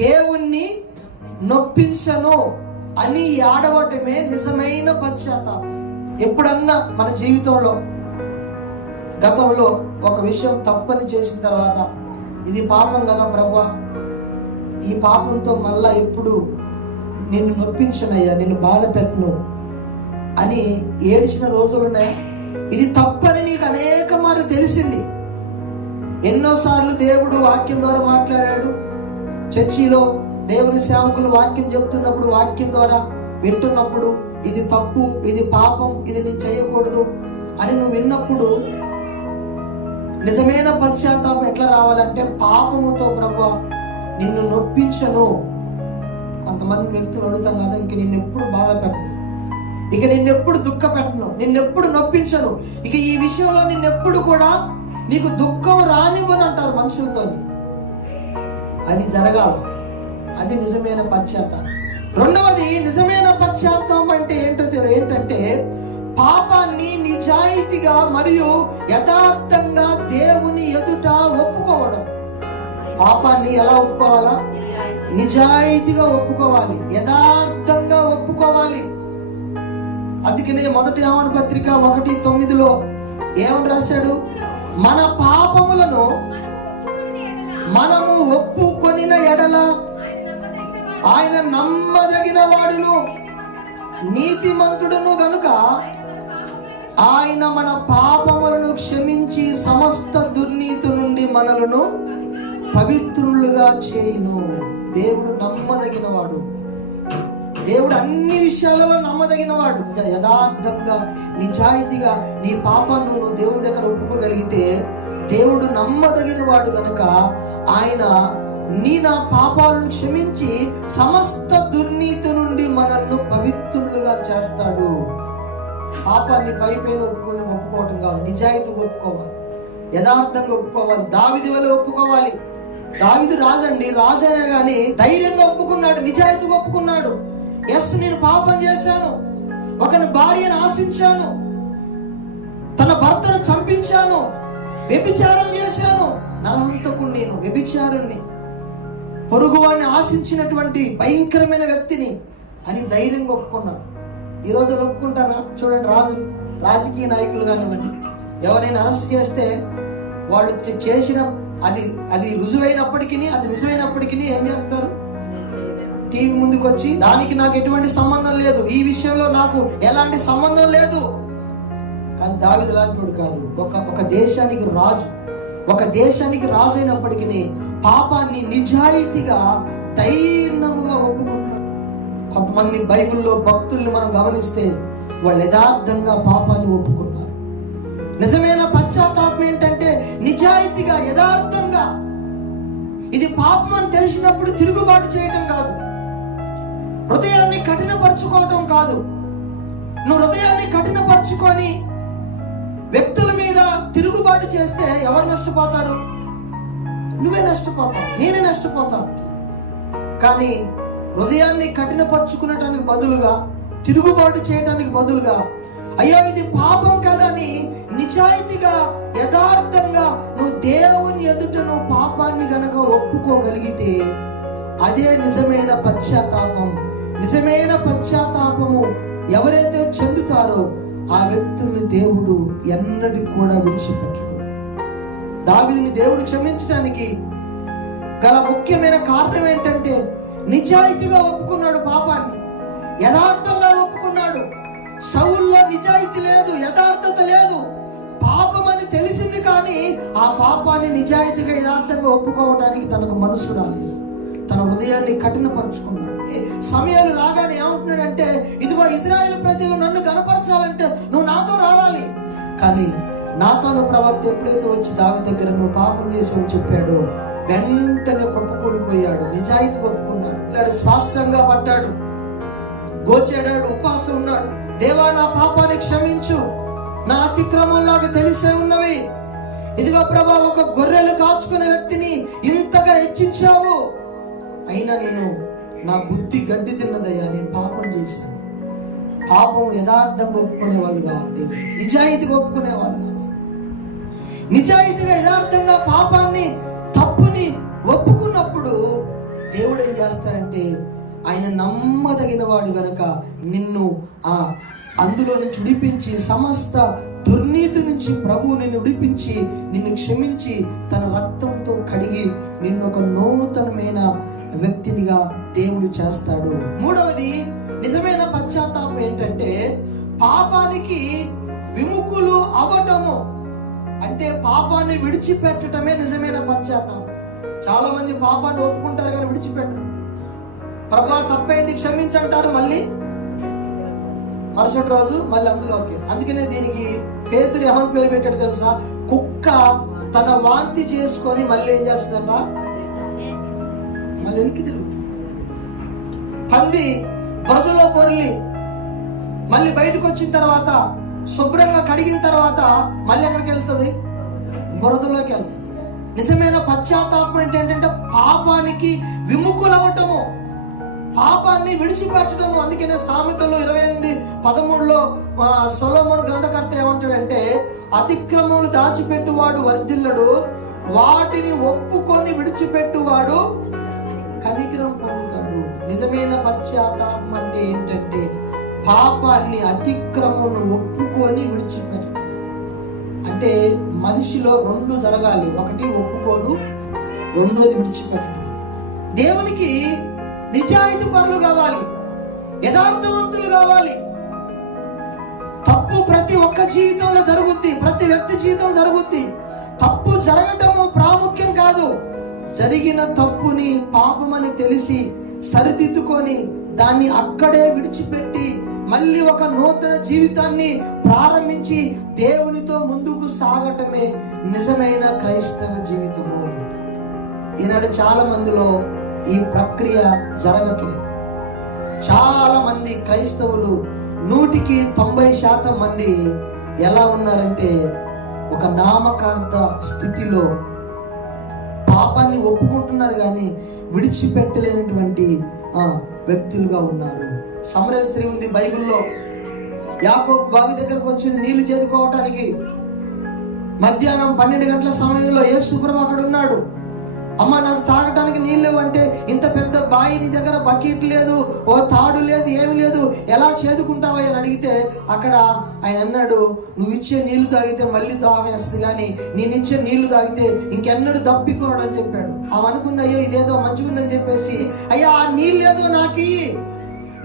దేవుణ్ణి నొప్పించను అని ఏడవటమే నిజమైన పశ్చాత్తాపం. ఎప్పుడన్నా మన జీవితంలో గతంలో ఒక విషయం తప్పని చేసిన తర్వాత, ఇది పాపం కదా ప్రభువా, ఈ పాపంతో మళ్ళా ఎప్పుడు నిన్ను నొప్పించనయ్యా, నిన్ను బాధ పెట్టను అని ఏడ్చిన రోజులున్నాయి. ఇది తప్పని నీకు అనేక మార్లు తెలిసింది. ఎన్నోసార్లు దేవుడు వాక్యం ద్వారా మాట్లాడాడు. చర్చిలో దేవుని సేవకులు వాక్యం చెప్తున్నప్పుడు, వాక్యం ద్వారా వింటున్నప్పుడు, ఇది తప్పు, ఇది పాపం, ఇది నేను చేయకూడదు అని నువ్వు విన్నప్పుడు నిజమైన పశ్చాత్తాపం ఎట్లా రావాలంటే, పాపముతో ప్రభువా నిన్ను నొప్పించను. కొంతమంది వ్యక్తులు అడుగుతాం కదా, ఇంక నిన్నెప్పుడు బాధ పెట్టను, ఇక నిన్నెప్పుడు దుఃఖ పెట్టను, నిన్నెప్పుడు నొప్పించను, ఇక ఈ విషయంలో నిన్నెప్పుడు కూడా నీకు దుఃఖం రానివ్వను అంటారు మనుషులతో. అది జరగాలి. అది నిజమైన పశ్చాత్తాపం. రెండవది, నిజమైన పశ్చాత్తాపం అంటే ఏంటంటే పాపాన్ని నిజాయితీగా మరియు యథార్థంగా దేవుని ఎదుట ఒప్పుకోవడం. పాపాన్ని ఎలా ఒప్పుకోవాలా? నిజాయితీగా ఒప్పుకోవాలి, యథార్థంగా ఒప్పుకోవాలి. అందుకనే మొదటి యోహాను పత్రిక 1:9 ఏమని రాశాడు? మన పాపములను మనము ఒప్పుకొనిన ఎడల ఆయన నమ్మదగిన వాడును నీతిమంతుడును గనుక ఆయన మన పాపములను క్షమించి సమస్త దుర్నీతి నుండి మనలను పవిత్రులుగా చేయును. దేవుడు నమ్మదగిన వాడు. దేవుడు అన్ని విషయాలలో నమ్మదగిన వాడు. యథార్థంగా నిజాయితీగా నీ పాపాన్ని నువ్వు దేవుని దగ్గర ఒప్పుకోగలిగితే దేవుడు నమ్మదగిన వాడు గనక ఆయన నా పాపాలను క్షమించి సమస్త దుర్నీతి నుండి మనల్ని పవిత్రులుగా చేస్తాడు. పాపాన్ని పైపైన ఒప్పుకోవటం కాదు, నిజాయితీగా ఒప్పుకోవాలి, యథార్థంగా ఒప్పుకోవాలి. దావీదు వలె ఒప్పుకోవాలి. దావీదు రాజండి, రాజైనా కానీ ధైర్యంగా ఒప్పుకున్నాడు, నిజాయితీగా ఒప్పుకున్నాడు. ఎస్, నేను పాపం చేశాను, ఒకని భార్యను ఆశించాను, తన భర్తను చంపించాను, వ్యభిచారం చేశాను, నరహంతకుడు నేను, వ్యభిచారుణ్ణి, పొరుగువాడిని ఆశించినటువంటి భయంకరమైన వ్యక్తిని అని ధైర్యంగా ఒప్పుకున్నాడు. ఈ రోజు ఒప్పుకుంటారా? చూడండి, రాజకీయ నాయకులు కానివ్వండి, ఎవరైనా అరెస్ట్ చేస్తే వాళ్ళు చేసిన అది రుజువైనప్పటికీ, అది నిజమైనప్పటికీ ఏం చేస్తారు? టీవీ ముందుకు వచ్చి దానికి నాకు ఎటువంటి సంబంధం లేదు, ఈ విషయంలో నాకు ఎలాంటి సంబంధం లేదు. కానీ దావీదు లాంటివాడు కాదు. ఒక దేశానికి రాజు అయినప్పటికీ పాపాన్ని నిజాయితీగా ధైర్యంగా ఒప్పుకుంటున్నాడు. కొంతమంది బైబిల్లో భక్తుల్ని మనం గమనిస్తే వాళ్ళు యథార్థంగా పాపాన్ని ఒప్పుకున్నారు. నిజమైన పశ్చాత్తాపం ఏంటంటే నిజాయితీగా, యథార్థంగా. ఇది పాపం అని తెలిసినప్పుడు తిరుగుబాటు చేయటం కాదు, హృదయాన్ని కఠినపరుచుకోవటం కాదు. నువ్వు హృదయాన్ని కఠినపరుచుకొని వ్యక్తుల మీద తిరుగుబాటు చేస్తే ఎవరు నష్టపోతారు? నువ్వే నష్టపోతావు, నేనే నష్టపోతాను. కానీ హృదయాన్ని కఠినపరుచుకునటానికి బదులుగా, తిరుగుబాటు చేయడానికి బదులుగా, అయ్యో ఇది పాపం కదని నిజాయితీగా, యథార్థంగా నువ్వు దేవుని ఎదుట నువ్వు పాపాన్ని గనక ఒప్పుకోగలిగితే అదే నిజమైన పశ్చాత్తాపం. నిజమైన పశ్చాత్తాపము ఎవరైతే చెందుతారో ఆ వ్యక్తుల్ని దేవుడు ఎన్నటికి కూడా విడిచిపెట్టడు. దావీదుని దేవుడు క్షమించడానికి గల ముఖ్యమైన కారణం ఏంటంటే నిజాయితీగా ఒప్పుకున్నాడు, పాపాన్ని యథార్థంగా ఒప్పుకున్నాడు. సౌల్లో నిజాయితీ లేదు, యథార్థత లేదు. పాపం అని తెలిసింది కానీ ఆ పాపాన్ని నిజాయితీగా, యథార్థంగా ఒప్పుకోవడానికి తనకు మనసు రాలేదు. తన హృదయాన్ని కఠినపరుచుకున్నాడు. సమయాలు రాగానే ఏమంటున్నాడంటే, ఇదిగో ఇశ్రాయేలు ప్రజలు నన్ను గణపరచాలంటే నువ్వు నాతో రావాలి. కానీ నాతాను ప్రవక్త ఎప్పుడైతే వచ్చి దావీదు దగ్గర నువ్వు పాపం చేసావు చెప్పాడో వెంటనే కొప్పుకొనిపోయాడు, నిజాయితీ ఒప్పుకున్నాడు. ఇలాంటి స్పష్టంగా పడ్డాడు, గోచాడాడు, ఉపవాసం ఉన్నాడు. దేవా, నా పాపాన్ని క్షమించు, నా అతిక్రమం నాకు తెలిసే ఉన్నవి. ఇదిగో ప్రభా, ఒక గొర్రెలు కాచుకునే వ్యక్తిని ఇంతగా హెచ్చించావు, అయినా నేను నా బుద్ధి గడ్డి తిన్నదయ్యా, నేను పాపం చేశాను. పాపం యథార్థంగా ఒప్పుకునే వాళ్ళు కావాలి, దేవుడు నిజాయితీగా ఒప్పుకునే వాళ్ళు కావాలి. నిజాయితీగా, యథార్థంగా పాపాన్ని, తప్పుని ఒప్పుకున్నప్పుడు దేవుడు ఏం చేస్తాడంటే ఆయన నమ్మదగిన వాడు గనక నిన్ను అందులో నుంచి విడిపించి, సమస్త దుర్నీతి నుంచి ప్రభువు నిన్ను విడిపించి, నిన్ను క్షమించి తన రక్తంతో కడిగి నిన్ను ఒక నూతనమైన వ్యక్తినిగా దేవుడు చేస్తాడు. మూడవది నిజమైన పశ్చాత్తాపం ఏంటంటే పాపానికి విముఖులు అవటము. అంటే పాపాన్ని విడిచిపెట్టడమే నిజమైన పశ్చాత్తాపం. చాలా మంది పాపాన్ని ఒప్పుకుంటారు కానీ విడిచిపెట్టరు. ప్రభా తప్పైంది క్షమించంటారు, మళ్ళీ మరుసటి రోజు మళ్ళీ అందులోకి. అందుకనే దీనికి పేతురు ఏమని పేరు పెట్టాడు తెలుసా? కుక్క తన వాంతి చేసుకొని మళ్ళీ ఏం చేస్తుందంట? మళ్ళీ వెనక్కి తిరుగుతుంది. పంది బురదలో పొర్లి మళ్ళీ బయటకు వచ్చిన తర్వాత శుభ్రంగా కడిగిన తర్వాత మళ్ళీ ఎక్కడికి వెళ్తుంది? బురదలోకి వెళ్తుంది. నిజమైన పశ్చాత్తాపం ఏంటంటే పాపానికి విముఖులవటము, పాపాన్ని విడిచిపెట్టడము. అందుకనే సామెతలు 28:13 సొలొమోను గ్రంథకర్త ఏమంటాడంటే అతిక్రమములు దాచిపెట్టువాడు వర్ధిల్లడు, వాటిని ఒప్పుకొని విడిచిపెట్టువాడు కనికరం పొందుతాడు. నిజమైన పశ్చాత్తాపం అంటే ఏంటంటే పాపాన్ని, అతిక్రమమును ఒప్పుకొని విడిచిపెట్టడం. అంటే మనిషిలో రెండు జరగాలి. ఒకటి ఒప్పుకోడు, రెండోది విడిచిపెట్టడం. దేవునికి నిజాయితీ పరులు కావాలి, యథార్థవంతులు కావాలి. తప్పు ప్రతి ఒక్క జీవితంలో జరుగుద్ది, ప్రతి వ్యక్తి జీవితం జరుగుద్ది. తప్పు జరగటము ప్రాముఖ్యం కాదు. జరిగిన తప్పుని పాపమని తెలిసి సరిదిద్దుకొని దాన్ని అక్కడే విడిచిపెట్టి మళ్ళీ ఒక నూతన జీవితాన్ని ప్రారంభించి దేవునితో ముందుకు సాగటమే నిజమైన క్రైస్తవ జీవితము. ఈనాడు చాలా మందిలో ఈ ప్రక్రియ జరగట్లేదు. చాలా మంది క్రైస్తవులు 100% మంది ఎలా ఉన్నారంటే ఒక నామకార్థ స్థితిలో పాపాన్ని ఒప్పుకుంటున్నారు కానీ విడిచిపెట్టలేనటువంటి వ్యక్తులుగా ఉన్నారు. సమరయ స్త్రీ ఉంది బైబిల్లో. యాకోబు బావి దగ్గరకు వచ్చింది నీళ్లు చేదుకోవటానికి. మధ్యాహ్నం 12 గంటల సమయంలో యేసు ప్రభు అక్కడ ఉన్నాడు. అమ్మ నాకు తాగటానికి నీళ్ళు అంటే ఇంత పెద్ద బావి, నీ దగ్గర బకెట్ లేదు, ఓ తాడు లేదు, ఏమి లేదు, ఎలా చేదుకుంటావా అని అడిగితే అక్కడ ఆయన అన్నాడు, నువ్వు ఇచ్చే నీళ్లు తాగితే మళ్ళీ దావేస్తుంది కానీ నేను ఇచ్చే నీళ్లు తాగితే ఇంకెన్నడూ దప్పికోడు అని చెప్పాడు. ఆమె అనుకుంది అయ్యో ఇదేదో మంచిగుందని చెప్పేసి, అయ్యా ఆ నీళ్ళు ఏదో నాకు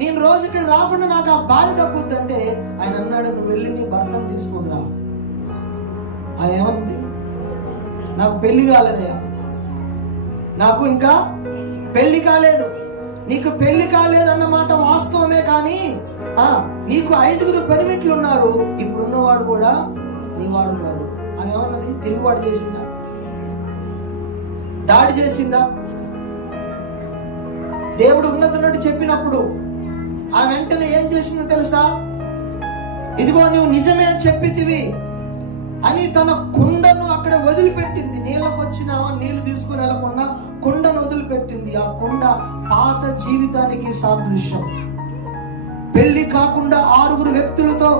నేను రోజు ఇక్కడ రాకుండా నాకు ఆ బాధ తప్పుద్ది అంటే ఆయన అన్నాడు, నువ్వు వెళ్ళి నీ భర్తను తీసుకొని రా. ఏమంది? నాకు పెళ్లి కాలేదయ్యా, నాకు ఇంకా పెళ్లి కాలేదు. నీకు పెళ్లి కాలేదన్నమాట వాస్తవమే కానీ నీకు 5 పెనిమిట్లు ఉన్నారు, ఇప్పుడున్నవాడు కూడా నీ వాడు కాదు. ఆమె ఏమన్నది? తిరుగుబాటు చేసిందా? దాడి చేసిందా? దేవుడు ఉన్నదన్నట్టు చెప్పినప్పుడు ఆ వెంటనే ఏం చేసిందో తెలుసా? ఇదిగో నువ్వు నిజమే చెప్పితివి అని తన కుండను అక్కడ వదిలిపెట్టింది. నీళ్ళకు వచ్చిన నీళ్లు తీసుకుని వెళ్ళకుండా కుండను వదిలిపెట్టింది. ఆ కుండ పాత జీవితానికి సాదృశ్యం. పెళ్లి కాకుండా 6 వ్యక్తులతో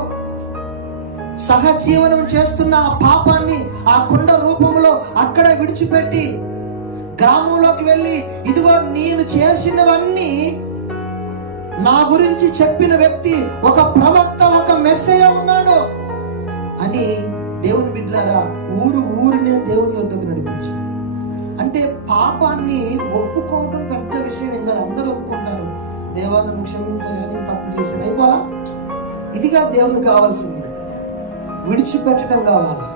సహజీవనం చేస్తున్న ఆ పాపాన్ని ఆ కుండ రూపంలో అక్కడ విడిచిపెట్టి గ్రామంలోకి వెళ్ళి ఇదిగో నేను చేసినవన్నీ నా గురించి చెప్పిన వ్యక్తి ఒక ప్రవక్త, ఒక మెస్సయ్య ఉన్నాడు అని దేవుని బిడ్డలారా ఊరినే దేవుని యొద్దకు నడిపించింది. అంటే పాపాన్ని ఒప్పుకోవటం పెద్ద విషయం ఏం కాదు. అందరూ ఒప్పుకుంటారు, దేవా నన్ను క్షమించగా నేను తప్పు చేశాను అయిపోలా. ఇదిగా దేవునికి కావాల్సింది. విడిచిపెట్టడం కావాలి,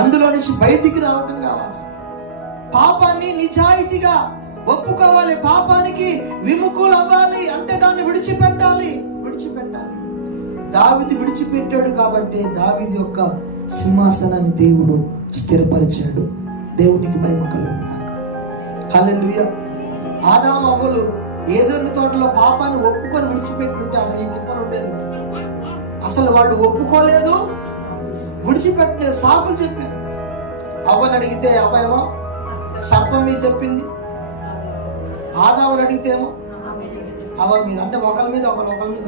అందులో నుంచి బయటికి రావటం కావాలి. పాపాన్ని నిజాయితీగా ఒప్పుకోవాలి, పాపానికి విముఖులు అవ్వాలి. అంటే దాన్ని విడిచిపెట్టాలి. దావీదు విడిచిపెట్టాడు కాబట్టి దావీదు యొక్క సింహాసనాన్ని దేవుడు స్థిరపరిచాడు. దేవునికి మహిమ కలుగును గాక. హల్లెలూయా. ఆదాము అవ్వలు ఏదెను తోటలో పాపాన్ని ఒప్పుకొని విడిచిపెట్టుంటే అసలు ఈ తిప్పలు ఉండేది కాదు. అసలు వాళ్ళు ఒప్పుకోలేదు, విడిచిపెట్టలేదు, సాకులు చెప్పారు. అవ్వని అడిగితే అవ్వేమో సర్పం మీద చెప్పింది, ఆదాముని అడిగితే ఏమో అవ్వ మీద. అంటే ఒకరి మీద ఒకరి మీద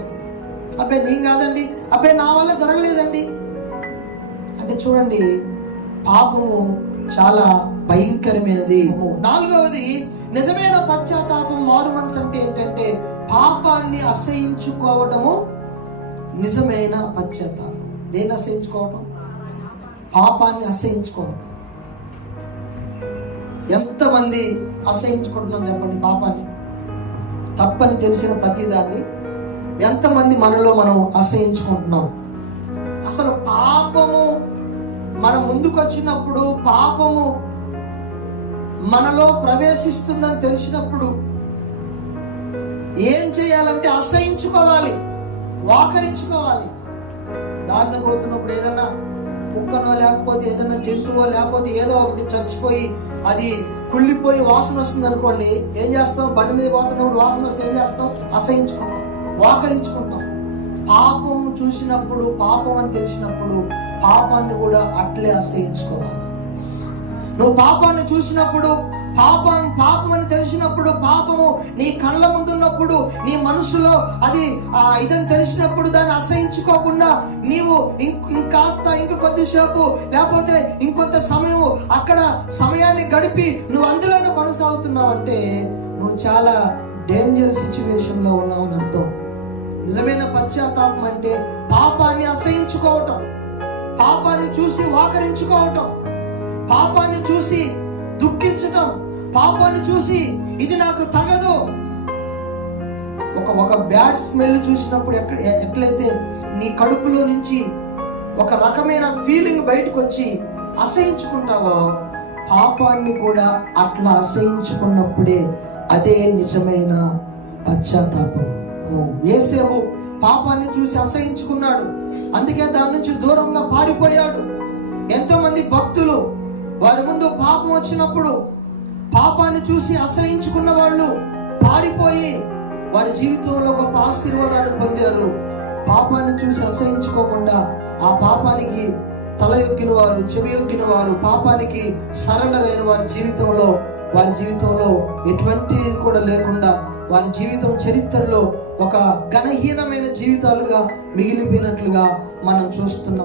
అబ్బే నేను కాదండి, అబ్బే నా వల్ల జరగలేదండి. అంటే చూడండి, పాపము చాలా భయంకరమైనది. 4వది నిజమైన పశ్చాత్తాపం, మారు మనసు అంటే ఏంటంటే పాపాన్ని అసహించుకోవడము నిజమైన పశ్చాత్తాపం. దేన్ని అసహించుకోవటం? పాపాన్ని అసహించుకోవటం. ఎంతమంది అసహించుకుంటున్నాం చెప్పండి పాపాన్ని? తప్పని తెలిసిన ప్రతిదాన్ని ఎంతమంది మనలో మనం అసహించుకుంటున్నాం? అసలు పాపము మన ముందుకు వచ్చినప్పుడు, పాపము మనలో ప్రవేశిస్తుందని తెలిసినప్పుడు ఏం చేయాలంటే అసహించుకోవాలి, వాకరించుకోవాలి. దారిన పోతున్నప్పుడు ఏదన్నా కుక్కనో లేకపోతే ఏదైనా జంతువో లేకపోతే ఏదో ఒకటి చచ్చిపోయి అది కుళ్ళిపోయి వాసన వస్తుంది అనుకోండి, ఏం చేస్తాం? బండి మీద పోతున్నప్పుడు వాసన వస్తే ఏం చేస్తాం? అసహించుకుంటాం, వాకరించుకుంటాం. పాపం చూసినప్పుడు, పాపం అని తెలిసినప్పుడు పాపాన్ని కూడా అట్లే అసహించుకోవాలి. నువ్వు పాపాన్ని చూసినప్పుడు, పాపం అని తెలిసినప్పుడు, పాపము నీ కళ్ళ ముందున్నప్పుడు, నీ మనసులో అది ఇదని తెలిసినప్పుడు దాన్ని అసహించుకోకుండా నీవు ఇంక కొద్దిసేపు లేకపోతే ఇంకొంత సమయం అక్కడ సమయాన్ని గడిపి నువ్వు అందులోనే కొనసాగుతున్నావు అంటే నువ్వు చాలా డేంజర్ సిచ్యువేషన్లో ఉన్నావు అని అర్థం. నిజమైన పశ్చాత్తాపం అంటే పాపాన్ని అసహించుకోవటం, పాపాన్ని చూసి వాకరించుకోవటం, పాపాన్ని చూసి దుఃఖించటం, పాపాన్ని చూసి ఇది నాకు తగదు. ఒక బ్యాడ్ స్మెల్ చూసినప్పుడు ఎట్లయితే నీ కడుపులో నుంచి ఒక రకమైన ఫీలింగ్ బయటకు వచ్చి అసహించుకుంటావో, పాపాన్ని కూడా అట్లా అసహించుకున్నప్పుడే అదే నిజమైన పశ్చాత్తాపం. యేసేపు పాపాన్ని చూసి అసహించుకున్నాడు, అందుకే దాని నుంచి దూరంగా పారిపోయాడు. ఎంతో మంది భక్తులు వారి ముందు పాపం వచ్చినప్పుడు పాపాన్ని చూసి అసహించుకున్న వాళ్ళు పారిపోయి వారి జీవితంలో గొప్ప ఆశీర్వాదాలు పొందారు. పాపాన్ని చూసి అసహించుకోకుండా ఆ పాపానికి తల యొక్కిన వారు, చెవి యొక్కిన వారు, పాపానికి సరెండర్ అయిన వారి జీవితంలో ఎటువంటిది కూడా లేకుండా వారి జీవితం చరిత్రలో ఒక ఘనహీనమైన జీవితాలుగా మిగిలిపోయినట్లుగా మనం చూస్తున్నాం.